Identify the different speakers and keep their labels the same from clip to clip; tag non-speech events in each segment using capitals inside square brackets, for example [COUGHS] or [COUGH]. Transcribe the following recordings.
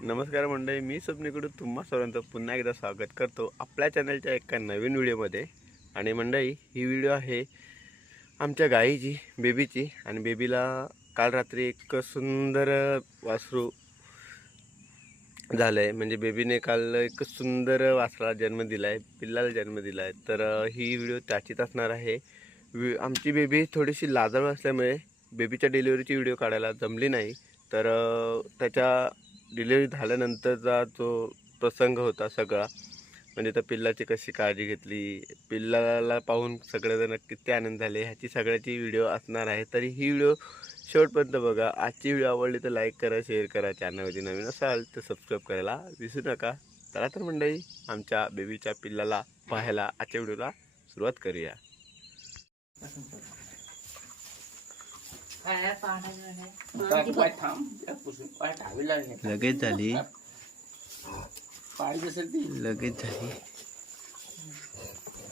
Speaker 1: नमस्कार मंडळी मी स्वप्नीकडून तुम्हा सर्वांचं पुन्हा एकदा स्वागत करतो आपल्या चॅनलच्या एका नवीन व्हिडिओमध्ये. आणि मंडळी ही व्हिडिओ आहे आमच्या गाईची बेबीची. आणि बेबीला काल रात्री एक सुंदर वासरू झालं आहे म्हणजे बेबीने काल एक सुंदर वासराला जन्म दिला आहे पिल्लाला जन्म दिला आहे तर ही व्हिडिओ त्याचीच असणार आहे. वि आमची बेबी थोडीशी लाजाळू असल्यामुळे बेबीच्या डिलिव्हरीची व्हिडिओ काढायला जमली नाही. तर त्याच्या डिलिव्हरी झाल्यानंतरचा जो प्रसंग होता सगळा म्हणजे त्या पिल्लाची कशी काळजी घेतली पिल्लाला पाहून सगळेजण किती आनंद झाले ह्याची सगळ्याची व्हिडिओ असणार आहे. तरी ही व्हिडिओ शेवटपर्यंत बघा. आजची व्हिडिओ आवडली तर लाईक करा शेअर करा चॅनलवरती नवीन असाल तर सबस्क्राईब करायला विसरू नका. चला तर मंडळी आमच्या बेबीच्या पिल्लाला पाहायला आजच्या व्हिडिओला सुरुवात करूया
Speaker 2: पाय पाय थांब त्या पुसून पाय ठावी लागले
Speaker 1: लगेच झाली
Speaker 2: पाय जसं ती
Speaker 1: लगेच झाली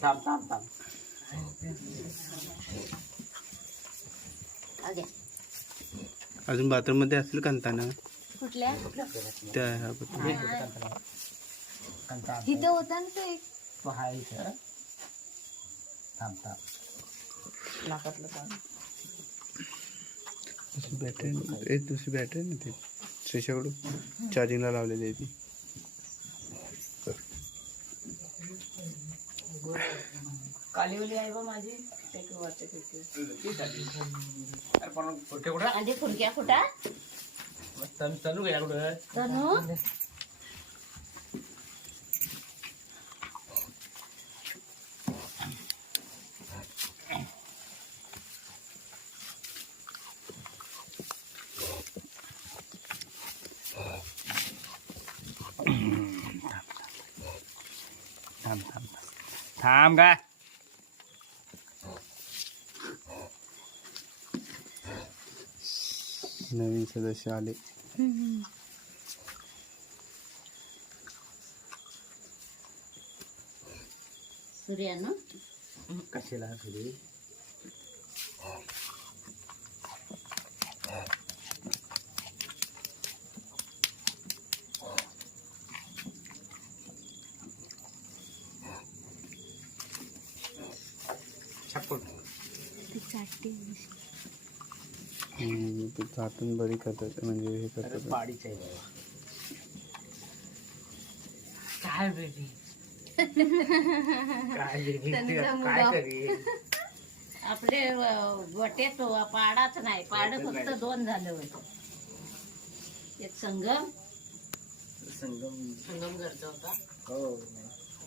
Speaker 2: थांब थांब. थांब
Speaker 1: अजून बाथरूममध्ये असेल कंताना?
Speaker 3: कुठल्या?
Speaker 1: त्या
Speaker 2: कंटाळ
Speaker 3: इथे होता ना ते
Speaker 2: तो हाय इथं. थांब थांब. नाकातलं पाणी.
Speaker 1: दुसरी बॅटरी एक दुसरी बॅटरी ना ती. शेषाकडून चार्जिंगला लावलेली आहे ती.
Speaker 2: कालीवली आहे बा माझी. ते वरच्या खिडकी अरे पण कुठे कुठं?
Speaker 3: आधी फुडक्या
Speaker 2: कुठं?
Speaker 3: तनु?
Speaker 2: थांब थांब थांब. का
Speaker 1: नवीन सदस्य आले.
Speaker 3: सूर्या ना?
Speaker 2: कशाला
Speaker 3: ती
Speaker 1: चाटून बरी करतात म्हणजे हे करतात
Speaker 2: पाडीच आहे बाबा काय बेबी काय बेबी काय करी
Speaker 3: आपले वटे तो पाडाच नाही. पाड फक्त दोन झालं होतं. एक संगम.
Speaker 2: संगम.
Speaker 3: संगम गरजा होता.
Speaker 2: हो.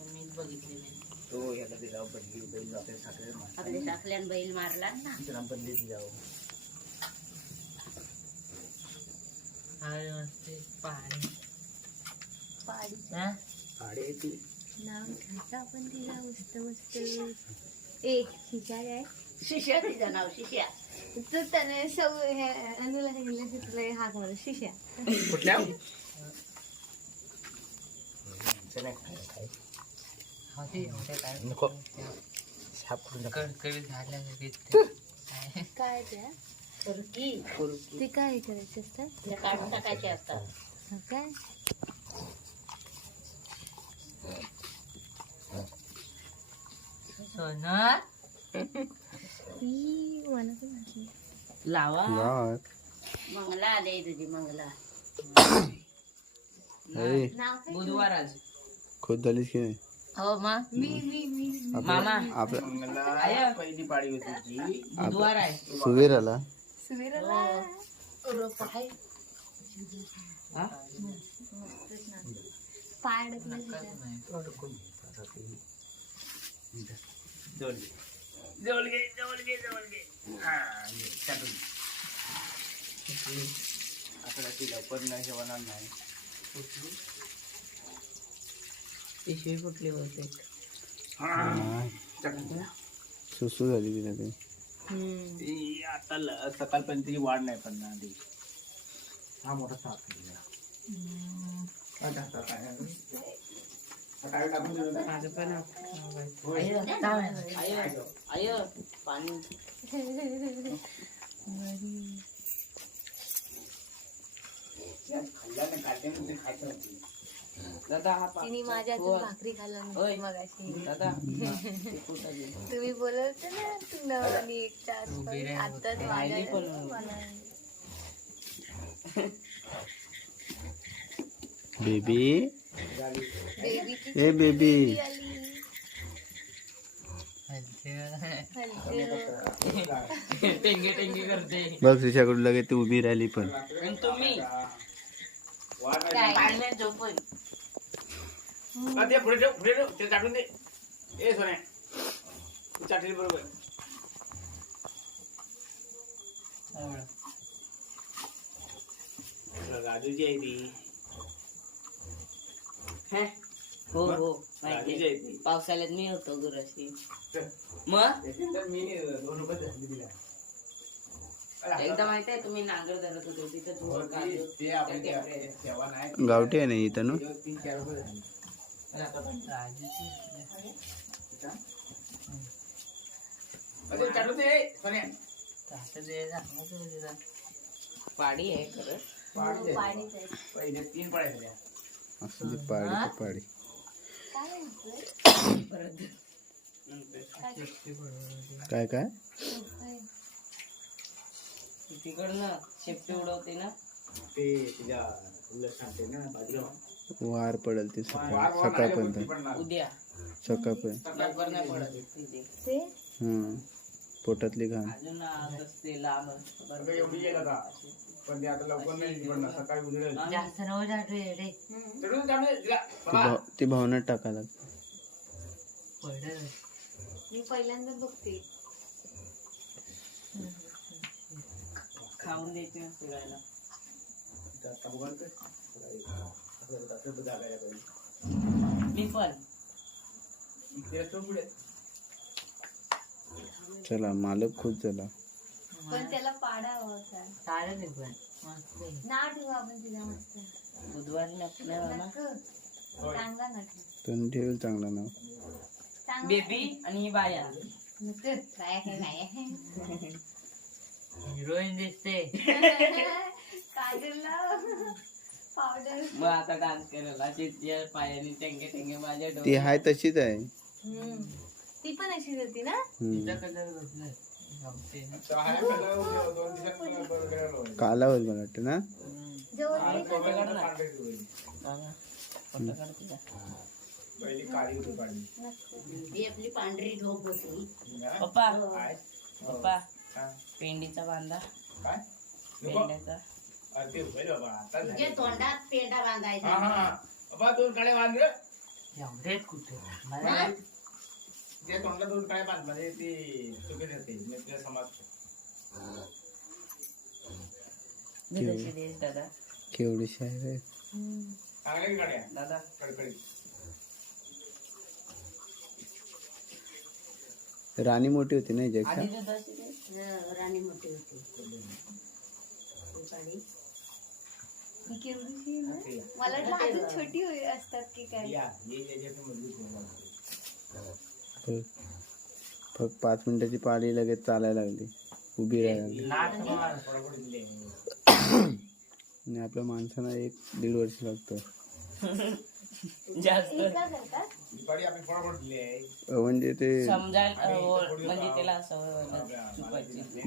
Speaker 3: मीच बघितले नाही
Speaker 2: तो याला दिला बदली बैल आपल्या साखरे
Speaker 3: आपले टाकल्यान बैल मारला ना.
Speaker 2: त्याला बदली दिला
Speaker 3: पाडी
Speaker 2: पाडे ती.
Speaker 3: नाव घ्यायचं आपण तिला मस्त मस्त. ए शिशा काय शिष्या तिचं नाव शिष्या. तू त्याने सव अनुला सांगितलं की तुला हाक मला शिष्या.
Speaker 2: कुठल्या? नको. साप करून
Speaker 3: काय त्या कुर्की. ते काय हे करायचे असतात? ते काढून टाकायचे असतात. हो काय? ई, मला पण वाटलं.
Speaker 2: लावा.
Speaker 3: मंगला आले तुझी मंगला. [COUGHS] नाव काय?
Speaker 2: बुधवार आज.
Speaker 1: खुद झालीस की नाही?
Speaker 3: हो मग मी मी मी
Speaker 2: मामा.
Speaker 1: आपला
Speaker 2: आया. पहिली पाळी होती ती बुधवार आहे.
Speaker 1: सुवीर आला
Speaker 3: सुवीरला. रोप आहे.
Speaker 2: हा?
Speaker 3: पाय.
Speaker 2: जवळ घे जवळ घे जवळ घे जवळ घे हा. आता ती लवकर नाही जेवणार नाही.
Speaker 3: पिशवी फुटली होते
Speaker 2: हा. टाकून दे.
Speaker 1: सुसू झाली तिला ते
Speaker 2: ती आता ल- सकाळपर्यंत ती वाढ नाही पण ना ती हा मोठा साप आहे तिला. काय टाकता काय आहे? हा काय टाकून दिलं होतं? होय.
Speaker 3: आय पाणी
Speaker 2: खाल्ल्याने काढल्याने ते खायचं दादा हा.
Speaker 3: तिने माझ्या
Speaker 2: हो.
Speaker 3: हातून भाकरी खाल्ला
Speaker 2: होय.
Speaker 3: मगाशी
Speaker 2: दादा ते कुठं गेलं?
Speaker 3: तुम्ही बोलत होते ना तू नवानी एक चार आताच
Speaker 2: राहिली पण.
Speaker 3: माझ्या
Speaker 4: बेबी
Speaker 3: बेबीची
Speaker 4: ए बेबी
Speaker 3: आली हलते [LAUGHS]
Speaker 2: टेंगे टेंगे करते
Speaker 4: बघ तिच्याकडून लगेच ती उभी राहिली पण
Speaker 2: आणि तुम्ही पाळण्यात झोपून ते पुढे ठेव पुढे ठेव. ते चाटून दे. ए सोन्या. तू चाटली बरोबर. राजूची आहे ती.
Speaker 5: हो? हो माहिती
Speaker 2: आहे.
Speaker 5: पावसाळ्यात मी होतो गुराशी. मग?
Speaker 2: त्याच्यानंतर मी दोन रुपये धरले तिला. अरे
Speaker 5: एकदा माहिती आहे तुम्ही नांगर धरत होतो तिथं
Speaker 2: हो,
Speaker 5: तू
Speaker 2: ते-
Speaker 5: काजू
Speaker 2: ते आपण
Speaker 5: त्या
Speaker 2: ते-
Speaker 5: टेपऱ्या.
Speaker 2: तेव्हा नाही
Speaker 4: गावठी आहे ना इथं ना
Speaker 2: ते तीन चार रुपये.
Speaker 5: पाडी आहे खरं.
Speaker 2: पहिले तीन पाड्या झाल्या
Speaker 4: असं पाडी ते पाडी.
Speaker 3: काय
Speaker 4: काय? काय
Speaker 5: तिकडनं शेपटी उडवते ना.
Speaker 2: ते तुझ्या उलट सांगते ना बाजूला.
Speaker 4: वार पडेल ती सकाळ. सकाळपर्यंत.
Speaker 5: उद्या.
Speaker 4: सकाळपर्यंत.
Speaker 5: लवकर नाही पडत.
Speaker 3: ते?
Speaker 4: हं. पोटातली घाण.
Speaker 5: अजून आग असते लांब असते.
Speaker 2: बरं,
Speaker 5: बरोबर.
Speaker 2: एवढी येईल आता? पण ते आता लवकर नाही पडणार. सकाळी उजळेल
Speaker 5: जास्त नऊ रे
Speaker 2: चढून चालू दे तिला.
Speaker 4: ती
Speaker 2: बाबा.
Speaker 4: भाव ती भावनात टाका लागते.
Speaker 3: मी पहिल्यांदा बघते.
Speaker 5: खाऊन द्यायची फिरायला
Speaker 2: आता बघा ते. असं- असं तर जागा आहे पाहिजे.
Speaker 5: मी पण
Speaker 2: तिला ठेव पुढे.
Speaker 4: चला मालक खुश झाला
Speaker 3: पण त्याला पाडा हवा होता
Speaker 5: चालेल पण
Speaker 3: नाव ठेवू आपण तिला मस्त
Speaker 5: बुधवारी नसल्या ना
Speaker 3: नक्क. चांगला नक्क
Speaker 4: तुम्ही ठेवेल चांगला नाव
Speaker 3: चांगला
Speaker 5: बेबी आणि ही बाया
Speaker 3: नक्क. काय आहे, काय आहे.
Speaker 5: हिरोईन दिसते [LAUGHS]
Speaker 3: काजल लाव.
Speaker 5: मग आता डान्स अशी तिच्या पायाने टेंगे टेंगे माझ्या
Speaker 4: ती
Speaker 5: डोक्यात
Speaker 4: हाय तशीच आहे
Speaker 3: हम्म. ती पण अशीच होती ना
Speaker 4: हं.
Speaker 5: कलर बसलाय ना.
Speaker 2: मला
Speaker 4: वाटतं ना.
Speaker 5: फोटो. ही आपली पांढरी झोप होती
Speaker 2: हा?
Speaker 5: पप्पा. पप्पा. पेंडीचा बांधा. पेंड्याचा
Speaker 2: ते होईल बाबा, आता झालं.
Speaker 5: तुझ्या तोंडात पेंडा बांधायचा
Speaker 2: हा, हा, हा. बाबा दोन काळे बांध रे.
Speaker 5: एवढेच कुठे?
Speaker 2: ते तोंडाला दोन काळे बांध म्हणजे ते चुकीच होते मी
Speaker 5: देस दादा
Speaker 4: केवढीशी आहे रे
Speaker 3: हम्म.
Speaker 2: चांगल्या की काड्या
Speaker 5: दादा
Speaker 2: कडकडीत
Speaker 4: राणी मोठी होती ना हिच्यापेक्षा
Speaker 5: आधी दे.
Speaker 3: राणी मोठी होती ती केवढीशी ना? मला वाटलं अजून छोटी होई- असतात की काय.
Speaker 4: बघ. फक्त पाच मिनिटाची पाळी लगेच चालायला लागली उभी राहायला लागली. आणि आपल्या माणसाला एक दीड वर्ष लागतं [LAUGHS]
Speaker 5: जास्त
Speaker 3: एका करतात
Speaker 2: काडी आपण फटाफट दिली आहे.
Speaker 4: अं, म्हणजे ते
Speaker 5: म्हणजे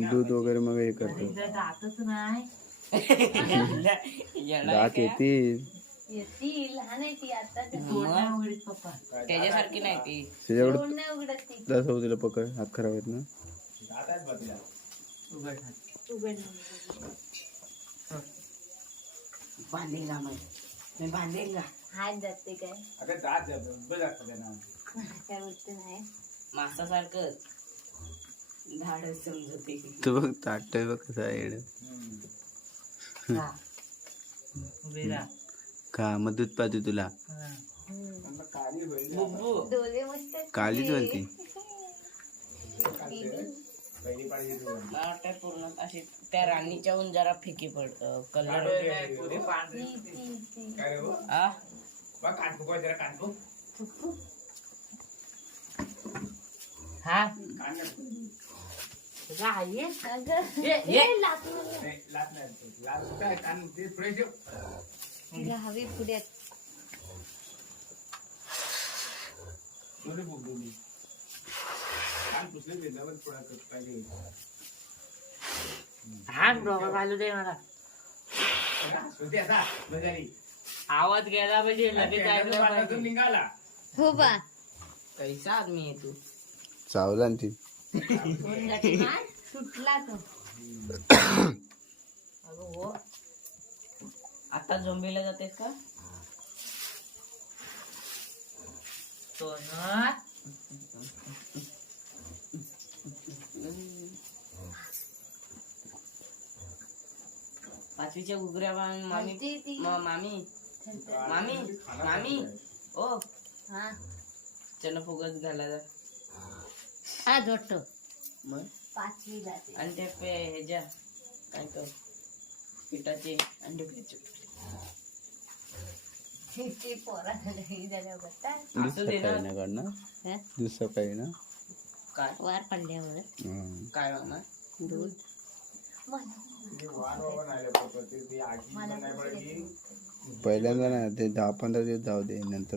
Speaker 4: दूध वगैरे मग हे करतो दात येतील.
Speaker 5: त्याच्यासारखी नाही ती.
Speaker 4: त्याच्याकडे होऊ तिला पकड. हात खराब आहेत ना?
Speaker 2: दात आहेत बा तिला.
Speaker 3: उघड
Speaker 5: बांधेगा मैं मैं बांधेगा
Speaker 3: हात जाते काय?
Speaker 2: जात. त्यांना.
Speaker 3: काय बोलत नाही
Speaker 5: मासासारखं धाड समजते.
Speaker 4: तो बघ ताट बघ कसा आहे. का? मग दूध पाहतो तुला. काळीच. बोलती
Speaker 5: त्या राणीच्याहून जरा फिकी पड कलर.
Speaker 2: हो?
Speaker 5: हा.
Speaker 3: तिला हवी पुढे.
Speaker 5: हा डोका घालू दे मला.
Speaker 2: होते बघारी.
Speaker 5: आवाज गेला पाहिजे लगेच.
Speaker 2: निघाला.
Speaker 3: हो बा.
Speaker 5: कैसा आदमी आहे तू.
Speaker 4: चावला ती
Speaker 3: सुटला तो.
Speaker 5: अगं. हो आता झोंबीला जातेस का? सोना पाचवीच्या गुगऱ्या मा- मामी
Speaker 3: ती.
Speaker 5: मामी. मामी मामी. ओ.
Speaker 3: हा.
Speaker 5: चना फुगत घाला जा.
Speaker 3: हा जोडतो
Speaker 5: मग
Speaker 3: पाचवी जाते
Speaker 5: आणि ते पे ह्याच्या काय कर पिठाचे अंडे पिठाचे
Speaker 3: ते पोरा झाल्यावर बघतात.
Speaker 5: असं दे ना
Speaker 4: काढणार
Speaker 3: हा?
Speaker 4: दिवस सकाळी ना
Speaker 5: काय
Speaker 3: वार पडल्यावर
Speaker 4: हं.
Speaker 5: काय मामा
Speaker 3: दूध मला
Speaker 2: ते वार बाबा नाही रे पप्पा. ते- ते आजी
Speaker 3: मला
Speaker 2: पण नाही पडायची.
Speaker 4: पहिल्यांदा ना ते दहा पंधरा दिवस जाऊ दे नंतर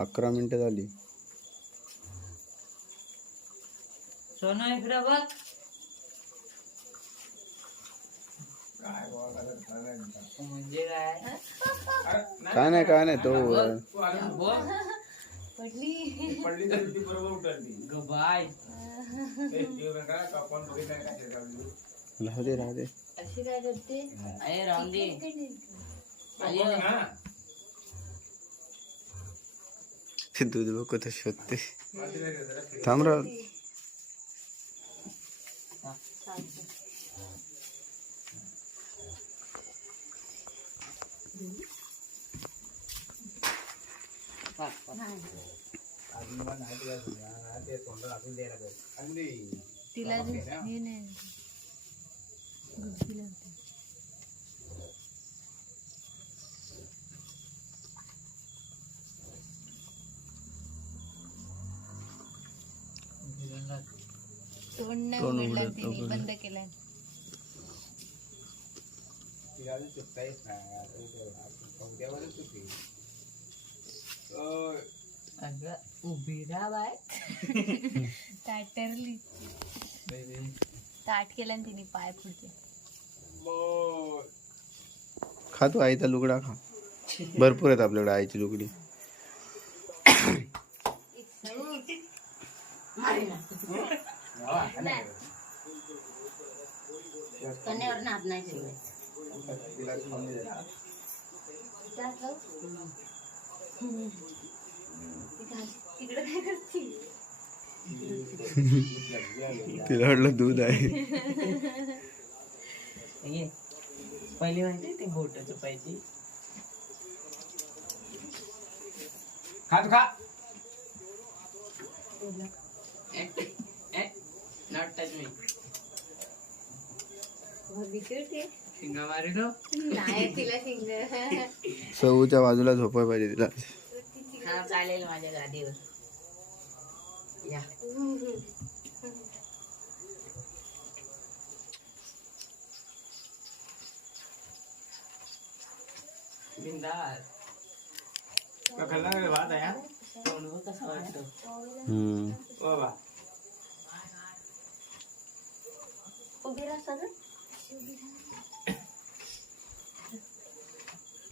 Speaker 4: अकरा मिनिटं झाली
Speaker 5: सोनं इकडं बघ
Speaker 2: काय बाबा करत नाही.
Speaker 5: म्हणजे काय
Speaker 2: अरे, नाही.
Speaker 4: काय नाही काय नाही तो
Speaker 2: तू आली ना.
Speaker 5: बघ
Speaker 3: पडली
Speaker 2: पडली तरी ती बरोबर उठल ती
Speaker 5: ग बाय
Speaker 2: ए, जीव नका का कोण बघितलं नाही कशाला काढली.
Speaker 4: राहू दे राहू दे
Speaker 3: अशी काय करते
Speaker 5: अरे राहून दे
Speaker 2: দুধ কোথায় সত্যি আমরা तिला
Speaker 3: तोंड
Speaker 4: उघडत नव्हतं.
Speaker 3: बंद केलाय.
Speaker 5: अगं उभी राहा बाय [LAUGHS]
Speaker 3: ताटरली. ताट केला ना तिने पाय पुढचे
Speaker 2: मग
Speaker 4: खा तू आईचा लुगडा खा. भरपूर आहेत आपल्याकडे आईची लुगडी
Speaker 2: हा, नाही.
Speaker 5: कन्यावर नाही ठेवले
Speaker 2: तिला खाऊन दे जरा.
Speaker 3: तिकडे काय करते?
Speaker 4: तिला वाटलं दूध आहे.
Speaker 5: ये. पहिली माहिती ती बोट पाहिजे.
Speaker 2: खा तू खा.
Speaker 5: नॉट टच मी
Speaker 3: नाही तिला शिंग.
Speaker 4: सऊच्या बाजूला झोपाय पाहिजे तिला.
Speaker 5: हा चालेल माझ्या गादीवर. या. बिंदास.
Speaker 2: खाल्ला भात आहे हा?
Speaker 5: अनुभव कसा वाटतो
Speaker 4: हम्म.
Speaker 2: ओ बाबा
Speaker 3: उभी राहा सगळं.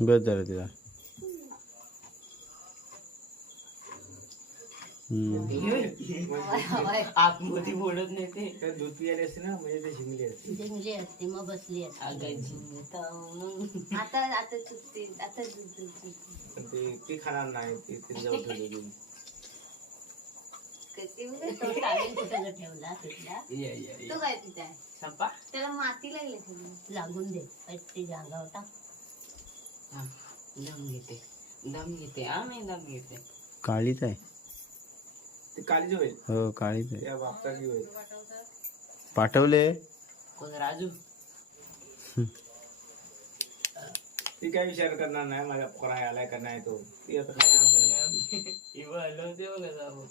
Speaker 4: बस झालं तिला हम्म.
Speaker 5: आतमध्ये बोलत नाही ते.
Speaker 2: तर दूध पियाली असते ना म्हणजे ते शिंगली असते.
Speaker 3: जिंकली असते मग बसली असते.
Speaker 5: अगं.
Speaker 3: आता आता चुकते आता
Speaker 2: ते ती खाणार नाही ती तिने जाऊ
Speaker 3: करते बघ.
Speaker 5: तो टाळी कुठं ग ठेवला तिथला
Speaker 2: ये ये ये.
Speaker 3: तो काय पिताय
Speaker 5: संपा.
Speaker 3: त्याला माती लागली सगळी
Speaker 5: लागून दे. ते जागा होता. हा दम घेते. दम घेते आम्ही दम घेते.
Speaker 4: काळीच आहे.
Speaker 2: ते काळीच होईल.
Speaker 4: हो काळीच आहे.
Speaker 2: त्या बापचाची होईल.
Speaker 4: पाठवले?
Speaker 5: कोण राजू?
Speaker 2: ती काय विचार करणार नाही? माझ्या कोणा आलाय का नाही तो. ती आता काय करणार?
Speaker 5: इवं हलवते बघा जाऊ